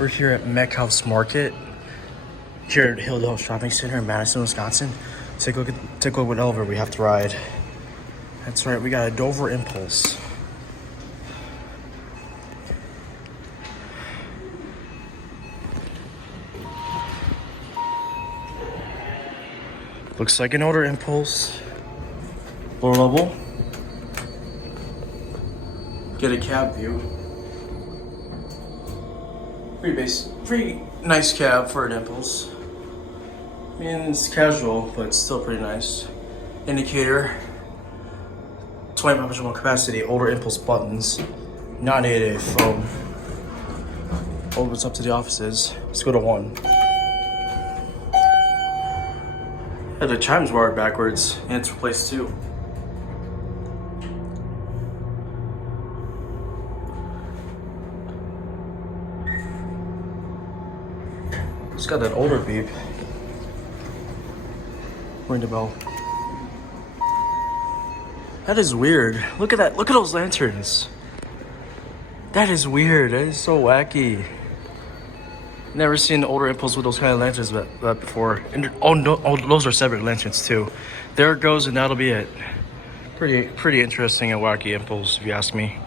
We're here at Metcalfe's Market, here at Hilldale Shopping Center in Madison, Wisconsin. Take a look what elevator we have to ride. That's right, we got a Dover Impulse. Looks like an older Impulse. Lower level. Get a cab view. Pretty nice cab for an Impulse. I mean, it's casual, but it's still pretty nice. Indicator. 25% more capacity. Older Impulse buttons. Not native. What's up to the offices? Let's go to 1. Yeah, the chime's wired backwards, and it's replaced too. It's got that older beep. Ring the bell. That is weird. Look at that. Look at those lanterns. That is weird. That is so wacky. Never seen older Impulse with those kind of lanterns before. And those are separate lanterns too. There it goes, and that'll be it. Pretty interesting and wacky Impulse, if you ask me.